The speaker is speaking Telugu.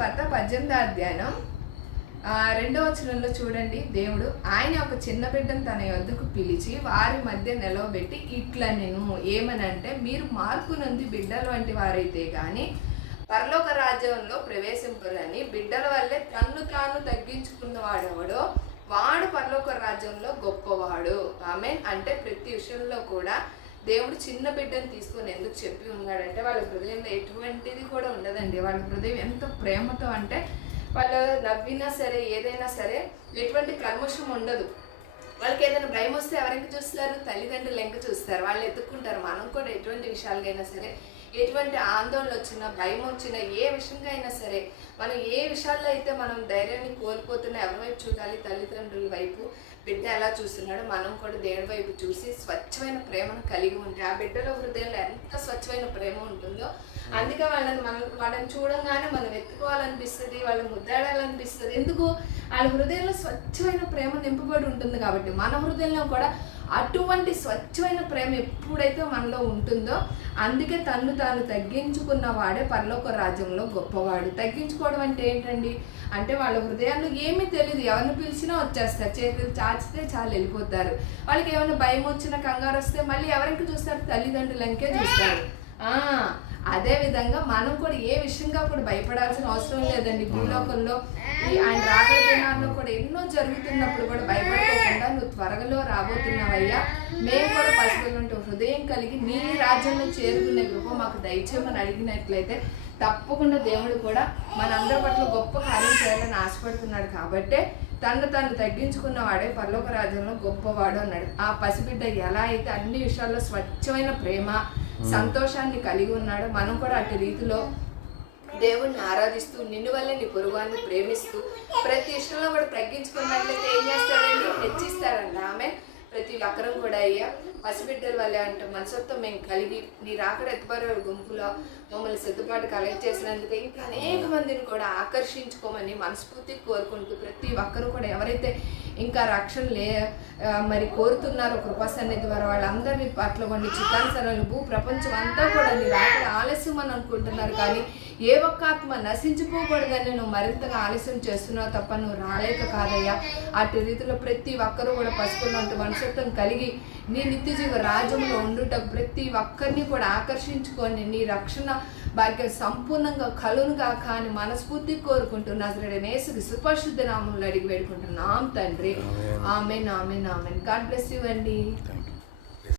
వార్త 18వ అధ్యాయం 2వ వచనంలో చూడండి. దేవుడు ఆయన ఒక చిన్న బిడ్డను తన యొద్దకు పిలిచి వారి మధ్య నిలవబెట్టి ఇట్లా నేను ఏమనంటే, మీరు మార్పు నొంది బిడ్డల వంటి వారైతే కానీ పరలోక రాజ్యంలో ప్రవేశింపరని, బిడ్డల వల్లే తన్ను తాను తగ్గించుకున్న వాడెవడో వాడు పరలోక రాజ్యంలో గొప్పవాడు. ఆమేన్. అంటే ప్రతి విషయంలో కూడా దేవుడు చిన్న బిడ్డను తీసుకొని ఎందుకు చెప్పి ఉన్నాడంటే, వాళ్ళ హృదయంలో ఎటువంటిది కూడా ఉండదండి. వాళ్ళ హృదయం ఎంత ప్రేమతో అంటే, వాళ్ళు నవ్వినా సరే ఏదైనా సరే ఎటువంటి కల్మషం ఉండదు. వాళ్ళకి ఏదైనా భయం వస్తే ఎవరికి చూస్తారు? తల్లిదండ్రులు ఎంక చూస్తారు, వాళ్ళు ఎత్తుక్కుంటారు. మనం కూడా ఎటువంటి విషయాలకైనా సరే, ఎటువంటి ఆందోళన వచ్చినా, భయం వచ్చినా, ఏ విషయంగా అయినా సరే, మనం ఏ విషయాల్లో అయితే మనం ధైర్యాన్ని కోల్పోతున్నా ఎవరి వైపు చూడాలి? తల్లిదండ్రుల వైపు. బిడ్డ ఎలా చూస్తున్నాడో మనం కూడా దేవుడి వైపు చూసి స్వచ్ఛమైన ప్రేమను కలిగి ఉంటే, ఆ బిడ్డల హృదయంలో ఎంత స్వచ్ఛమైన ప్రేమ ఉంటుందో, అందుకే వాళ్ళని చూడంగానే మనం ఎత్తుకోవాలనిపిస్తుంది, వాళ్ళని ముద్దాడాలనిపిస్తుంది. ఎందుకు? వాళ్ళ హృదయంలో స్వచ్ఛమైన ప్రేమ నింపబడి ఉంటుంది కాబట్టి. మన హృదయంలో కూడా అటువంటి స్వచ్ఛమైన ప్రేమ ఎప్పుడైతే మనలో ఉంటుందో, అందుకే తన్ను తాను తగ్గించుకున్న వాడే పరలోక రాజ్యంలో గొప్పవాడు. తగ్గించుకోవడం అంటే ఏంటండి? అంటే వాళ్ళ హృదయాల్లో ఏమీ తెలియదు, ఎవరిని పిలిచినా వచ్చేస్తారు, చేతులు చాచితే చాలు వెళ్ళిపోతారు. వాళ్ళకి ఏమైనా భయం వచ్చినా, కంగారు వస్తే మళ్ళీ ఎవరికి చూస్తారు? తల్లిదండ్రులకే చూస్తారు. అదే విధంగా మనం కూడా ఏ విషయంగా కూడా భయపడాల్సిన అవసరం లేదండి. భూలోకంలో ఆయన రాగల దినాల్లో కూడా ఎన్నో జరుగుతున్నప్పుడు కూడా భయపడకుండా, నువ్వు త్వరలో రాబోతున్నావయ్యా, మేము కూడా పసిపిల్లలు హృదయం కలిగి నీ రాజ్యంలో చేరుకునే కృప మాకు దయచేయమని అడిగినట్లయితే తప్పకుండా దేవుడు కూడా మనందరి పట్ల గొప్ప కార్యం చేయాలని ఆశపడుతున్నాడు. కాబట్టే తను తగ్గించుకున్న వాడే పరలోక రాజ్యంలో గొప్పవాడు అన్నాడు. ఆ పసిబిడ్డ ఎలా అయితే అన్ని విషయాల్లో స్వచ్ఛమైన ప్రేమ, సంతోషాన్ని కలిగి ఉన్నాడు, మనం కూడా అటు రీతిలో దేవుణ్ణి ఆరాధిస్తూ, నిన్ను వల్లే నీ పొరుగువాన్ని ప్రేమిస్తూ, ప్రతి విషయంలో కూడా తగ్గించుకున్నట్లయితే ఏం చేస్తాడండి? హెచ్చిస్తాడండి. ఆమె ప్రతి ఒక్కరం కూడా అయ్యా పసిబిడ్డల వల్లే అంటే మనసత్వం మేము కలిగి నీ రాకడ ఎత్తుపరే గుంపులో మమ్మల్ని సిద్ధపాటు కలెక్ట్ చేసినందుకు ఇంకా అనేక మందిని కూడా ఆకర్షించుకోమని మనస్ఫూర్తిగా కోరుకుంటూ, ప్రతి ఒక్కరు కూడా ఎవరైతే ఇంకా రక్షణ మరి కోరుతున్నారో కృపాసన్నిధి వారు వాళ్ళందరినీ పట్ల కొన్ని చిత్తానుసరాలు భూ ప్రపంచం అంతా కూడా నీ రాకడ ఆలస్యం అని అనుకుంటున్నారు. కానీ ఏ ఒక్క ఆత్మ నశించిపోకూడదని నువ్వు మరింతగా ఆలస్యం చేస్తున్నావు తప్ప నువ్వు రాలేక కాదయ్యా. అటు రీతిలో ప్రతి ఒక్కరూ కూడా పసుకున్నట్టు మనసత్వం కలిగి నీ నిత్యజీవ రాజ్యంలో ఉండుటకు ప్రతి ఒక్కరిని కూడా ఆకర్షించుకొని నీ రక్షణ భాగ్యం సంపూర్ణంగా కలునుగా కానీ మనస్ఫూర్తి కోరుకుంటున్నా. నజరేయుడైన యేసు సుపరిశుద్ధ నామములో అడిగి వేడుకుంటున్నాం తండ్రి. ఆమేన్, ఆమేన్, ఆమేన్. గాడ్ బ్లెస్ యు అండి.